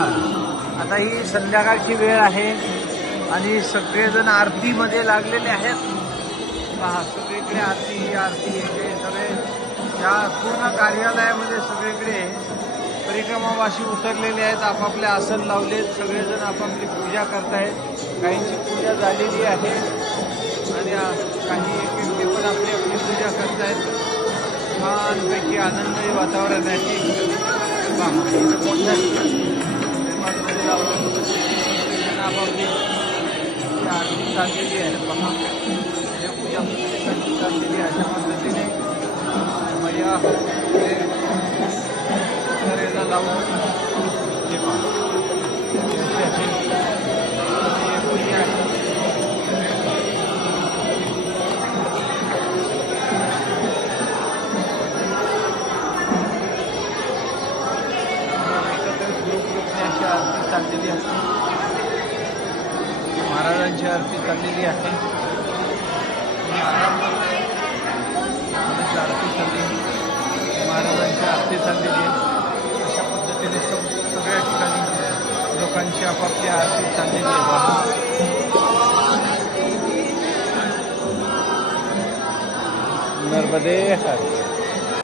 आता ही संध्याकाळची वेळ आहे आणि सगळेजण आरतीमध्ये लागलेले आहेत. पहा, सगळीकडे आरती हे सगळे या पूर्ण कार्यालयामध्ये सगळीकडे परिक्रमावासी उतरलेले आहेत. आपापले आसन लावलेत, सगळेजण आपापली पूजा करतायत. काहींची पूजा झालेली आहे आणि काही एक पण आपली आपली पूजा करतायत. छानपैकी आनंदही वातावरण आहे. आपापली आरती चाललेली आहे. पहा, पूजा चाललेली आहे. अशा पद्धतीने मैया उत्तरेला लावून हे पूजा आहे. ग्रुपने अशी आरती चाललेली असते. महाराजांची आरती चाललेली आहे. आरती चालली, महाराजांची आरती चाललेली आहे. अशा पद्धतीने सगळ्या ठिकाणी लोकांची आपापली आरती चाललेली आहे. नर्मदे हर.